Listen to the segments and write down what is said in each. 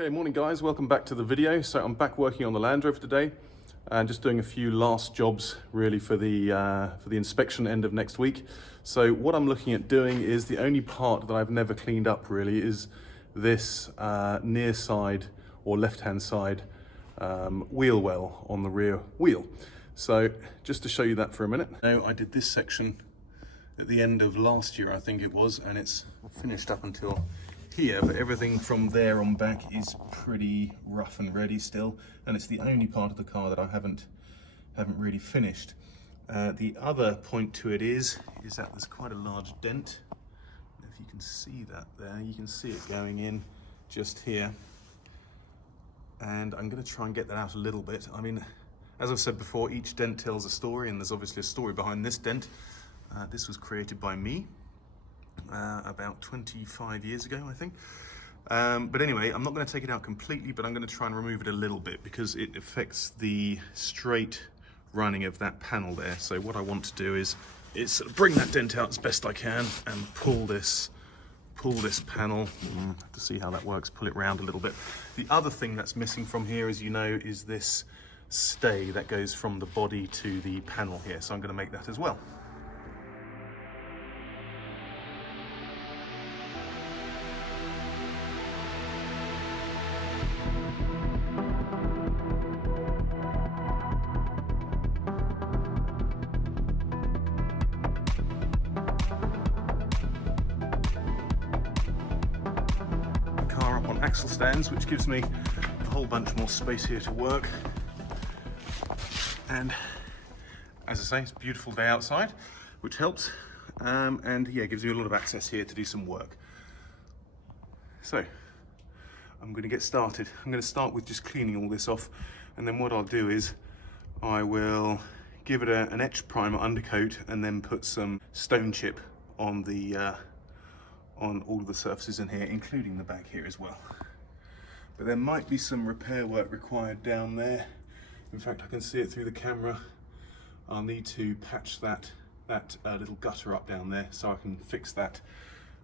Okay, morning guys, welcome back to the video. So I'm back working on the Land Rover today and just doing a few last jobs really for the inspection end of next week. So what I'm looking at doing is the only part that I've never cleaned up really is this near side or left-hand side wheel well on the rear wheel. So just to show you that for a minute. Now I did this section at the end of last year, I think it was, and it's finished up until here, but everything from there on back is pretty rough and ready still, and it's the only part of the car that I haven't really finished. The other point to it is that there's quite a large dent. If you can see that there, you can see it going in just here, and I'm going to try and get that out a little bit. I mean, as I've said before, each dent tells a story, and there's obviously a story behind this dent. This was created by me about 25 years ago, I think. But anyway, I'm not going to take it out completely, but I'm going to try and remove it a little bit because it affects the straight running of that panel there. So what I want to do is sort of bring that dent out as best I can and pull this panel. Have to see how that works, pull it round a little bit. The other thing that's missing from here, as you know, is this stay that goes from the body to the panel here. So I'm going to make that as well. Axle stands, which gives me a whole bunch more space here to work, and as I say, it's a beautiful day outside, which helps, and yeah, gives you a lot of access here to do some work. So I'm going to get started. I'm going to start with just cleaning all this off, and then what I'll do is I will give it an etch primer undercoat and then put some stone chip on the on all of the surfaces in here, including the back here as well. But there might be some repair work required down there. In fact, I can see it through the camera. I'll need to patch that little gutter up down there so I can fix that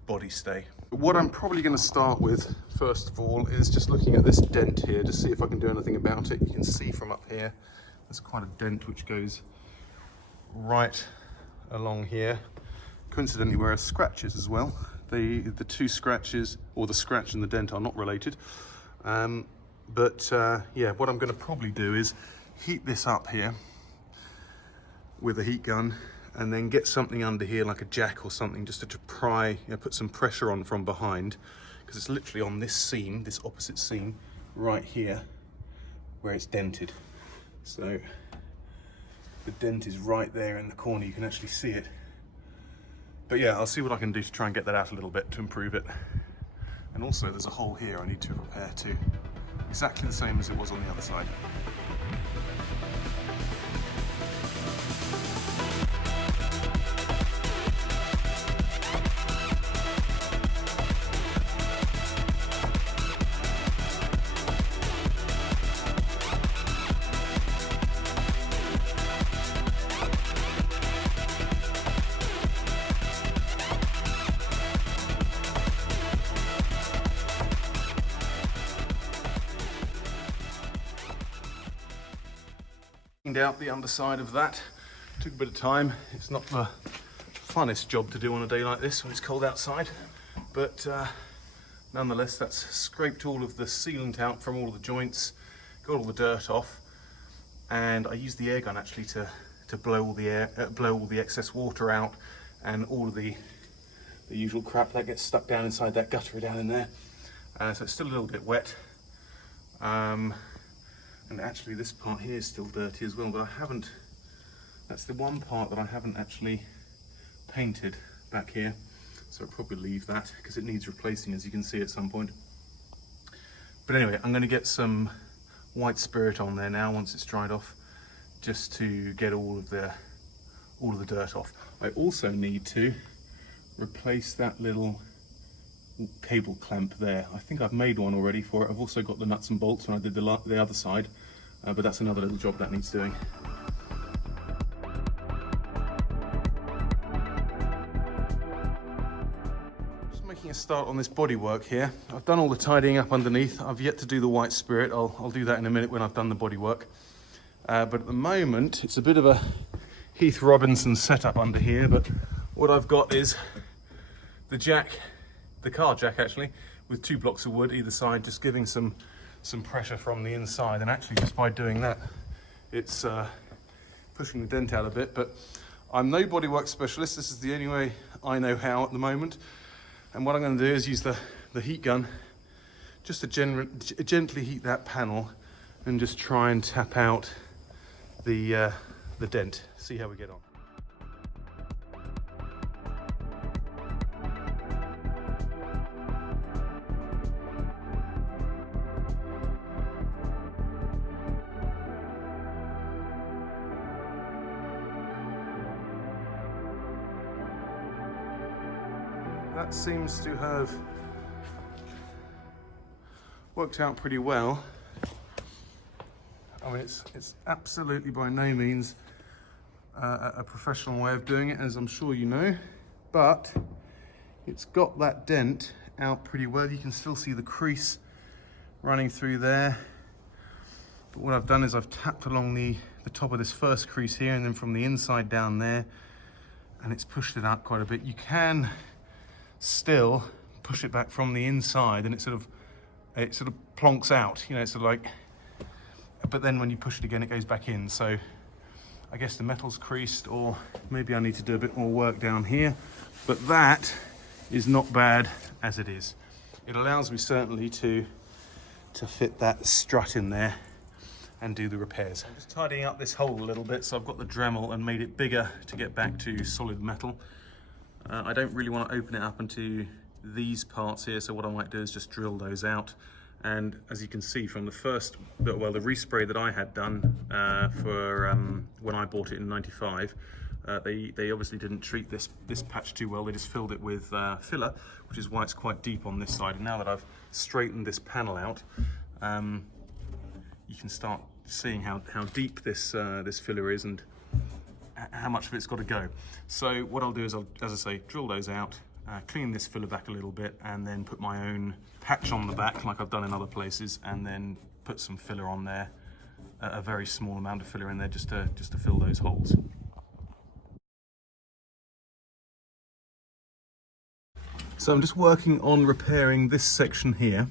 body stay. What I'm probably going to start with, first of all, is just looking at this dent here to see if I can do anything about it. You can see from up here, there's quite a dent which goes right along here. Coincidentally, where a scratch is as well. The two scratches, or the scratch and the dent, are not related. Yeah, what I'm going to probably do is heat this up here with a heat gun and then get something under here like a jack or something just to pry, you know, put some pressure on from behind, because it's literally on this seam, this opposite seam right here where it's dented. So the dent is right there in the corner, you can actually see it. But yeah, I'll see what I can do to try and get that out a little bit to improve it. And also there's a hole here I need to repair too. Exactly the same as it was on the other side. Out the underside of that took a bit of time. It's not the funnest job to do on a day like this when it's cold outside, but nonetheless, that's scraped all of the sealant out from all of the joints, got all the dirt off, and I used the air gun actually to blow all the excess water out and all of the usual crap that gets stuck down inside that gutter down in there. So it's still a little bit wet. And actually this part here is still dirty as well, but that's the one part that I haven't actually painted back here. So I'll probably leave that because it needs replacing, as you can see at some point. But anyway, I'm going to get some white spirit on there now once it's dried off, just to get all of the dirt off. I also need to replace that little cable clamp there. I think I've made one already for it. I've also got the nuts and bolts when I did the other side, but that's another little job that needs doing. Just making a start on this bodywork here. I've done all the tidying up underneath. I've yet to do the white spirit. I'll do that in a minute when I've done the bodywork. But at the moment, it's a bit of a Heath Robinson setup under here. But what I've got is the jack, the car jack actually, with 2 blocks of wood either side, just giving some pressure from the inside. And actually, just by doing that, it's pushing the dent out a bit. But I'm no bodywork specialist. This is the only way I know how at the moment. And what I'm going to do is use the heat gun just to gently heat that panel and just try and tap out the dent. See how we get on. That seems to have worked out pretty well. I mean, it's absolutely by no means a professional way of doing it, as I'm sure you know, but it's got that dent out pretty well. You can still see the crease running through there. But what I've done is I've tapped along the top of this first crease here, and then from the inside down there, and it's pushed it out quite a bit. You can still push it back from the inside, and it sort of plonks out, you know, it's sort of like, but then when you push it again, it goes back in. So I guess the metal's creased, or maybe I need to do a bit more work down here, but that is not bad as it is. It allows me certainly to fit that strut in there and do the repairs. I'm just tidying up this hole a little bit, so I've got the Dremel and made it bigger to get back to solid metal. I don't really want to open it up into these parts here, so what I might do is just drill those out. And as you can see from the first, well, the respray that I had done for when I bought it in '95, they obviously didn't treat this patch too well. They just filled it with filler, which is why it's quite deep on this side. And now that I've straightened this panel out, you can start seeing how deep this filler is and how much of it's got to go. So what I'll do is I'll, as I say, drill those out, clean this filler back a little bit, and then put my own patch on the back like I've done in other places, and then put some filler on there, a very small amount of filler in there just to fill those holes. So I'm just working on repairing this section here.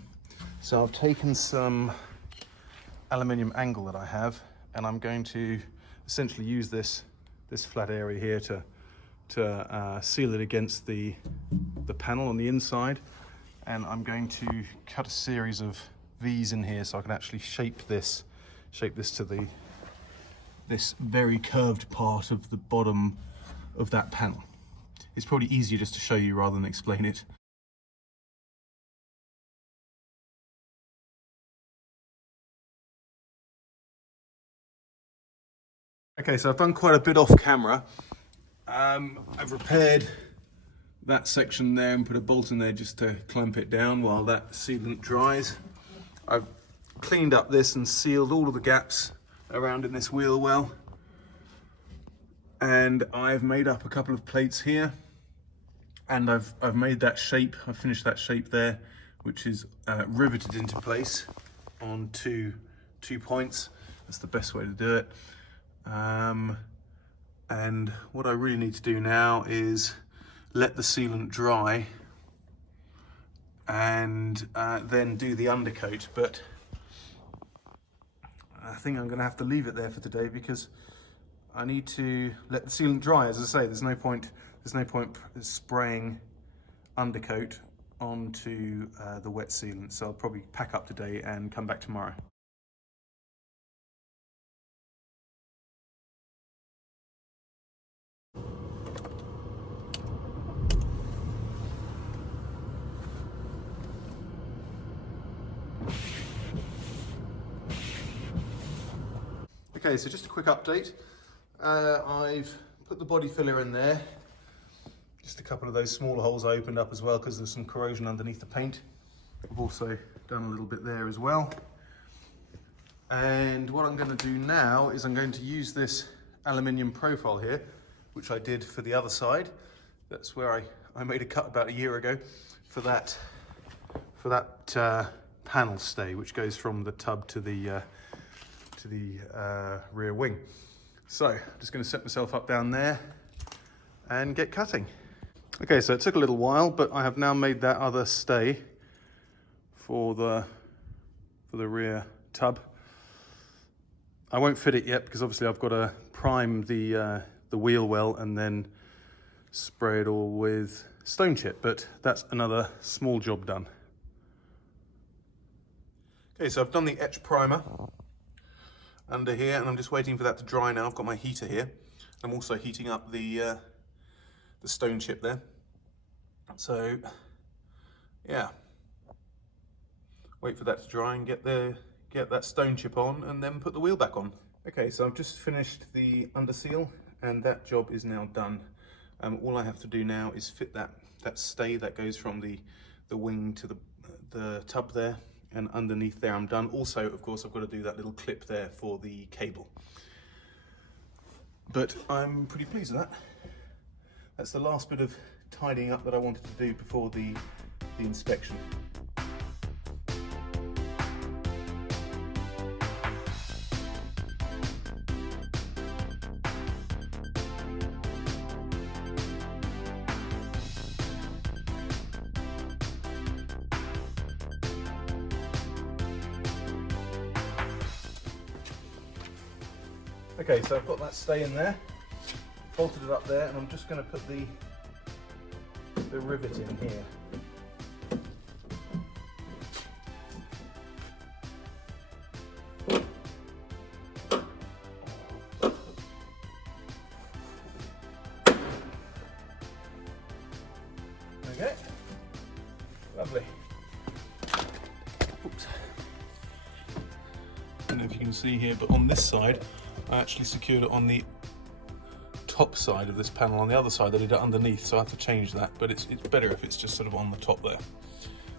So I've taken some aluminium angle that I have, and I'm going to essentially use this flat area here to seal it against the panel on the inside, and I'm going to cut a series of V's in here so I can actually shape this to this very curved part of the bottom of that panel. It's probably easier just to show you rather than explain it. Okay, so I've done quite a bit off camera. I've repaired that section there and put a bolt in there just to clamp it down while that sealant dries. I've cleaned up this and sealed all of the gaps around in this wheel well. And I've made up a couple of plates here. And I've made that shape, I've finished that shape there, which is riveted into place on two points. That's the best way to do it. And what I really need to do now is let the sealant dry and then do the undercoat. But I think I'm going to have to leave it there for today because I need to let the sealant dry. As I say, there's no point spraying undercoat onto the wet sealant. So I'll probably pack up today and come back tomorrow. Okay, so just a quick update. I've put the body filler in there. Just a couple of those smaller holes I opened up as well because there's some corrosion underneath the paint. I've also done a little bit there as well. And what I'm going to do now is I'm going to use this aluminium profile here, which I did for the other side. That's where I made a cut about a year ago for that panel stay, which goes from the tub to the rear wing. So I'm just going to set myself up down there and get cutting. Okay, so it took a little while, but I have now made that other stay for the rear tub. I won't fit it yet because obviously I've got to prime the wheel well and then spray it all with stone chip, but that's another small job done. Okay, so I've done the etch primer under here and I'm just waiting for that to dry now. I've got my heater here. I'm also heating up the stone chip there. So yeah, wait for that to dry and get that stone chip on and then put the wheel back on. Okay, so I've just finished the underseal and that job is now done. All I have to do now is fit that stay that goes from the wing to the tub there, and underneath there I'm done. Also, of course, I've got to do that little clip there for the cable. But I'm pretty pleased with that. That's the last bit of tidying up that I wanted to do before the inspection. Okay, so I've got that stay in there, bolted it up there, and I'm just going to put the rivet in here. Okay, lovely. Oops. I don't know if you can see here, but on this side, I actually secured it on the top side of this panel. On the other side I did it underneath, so I have to change that, but it's better if it's just sort of on the top there.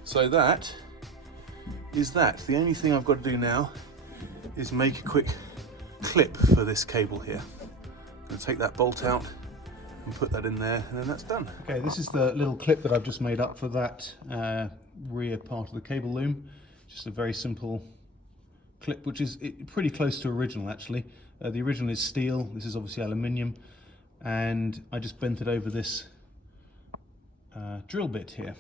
So that is that. The only thing I've got to do now is make a quick clip for this cable here. I'm going to take that bolt out and put that in there, and then that's done. Okay, this is the little clip that I've just made up for that rear part of the cable loom. Just a very simple clip, which is pretty close to original actually. The original is steel, this is obviously aluminium, and I just bent it over this drill bit here,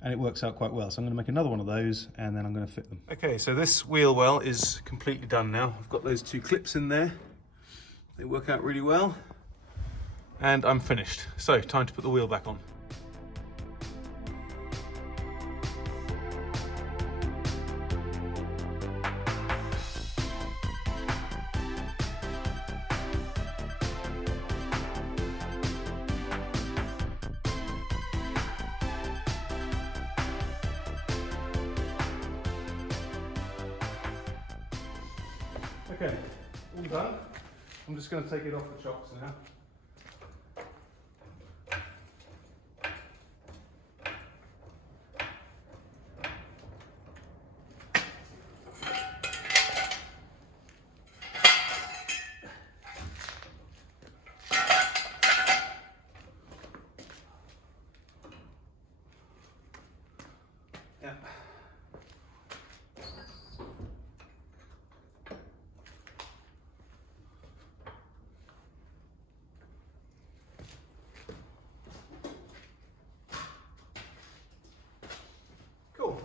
and it works out quite well. So I'm going to make another one of those and then I'm going to fit them. Okay, so this wheel well is completely done now. I've got those two clips in there, they work out really well, and I'm finished. So time to put the wheel back on. Okay, all done. I'm just going to take it off the chocks now. Yeah. Cool.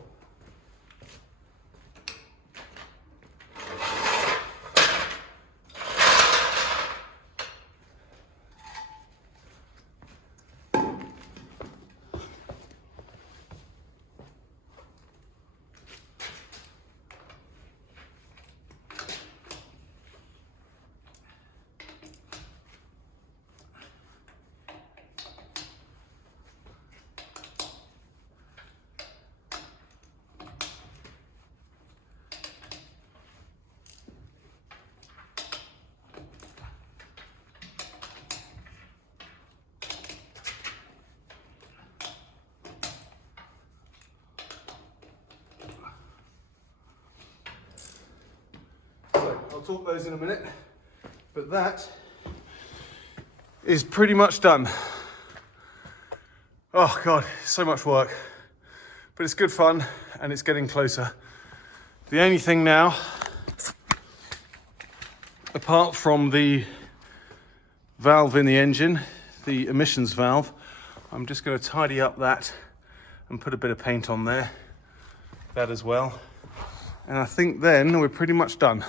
I'll talk those in a minute, but that is pretty much done. Oh God, so much work, but it's good fun and it's getting closer. The only thing now, apart from the valve in the engine, the emissions valve, I'm just going to tidy up that and put a bit of paint on there, that as well. And I think then we're pretty much done.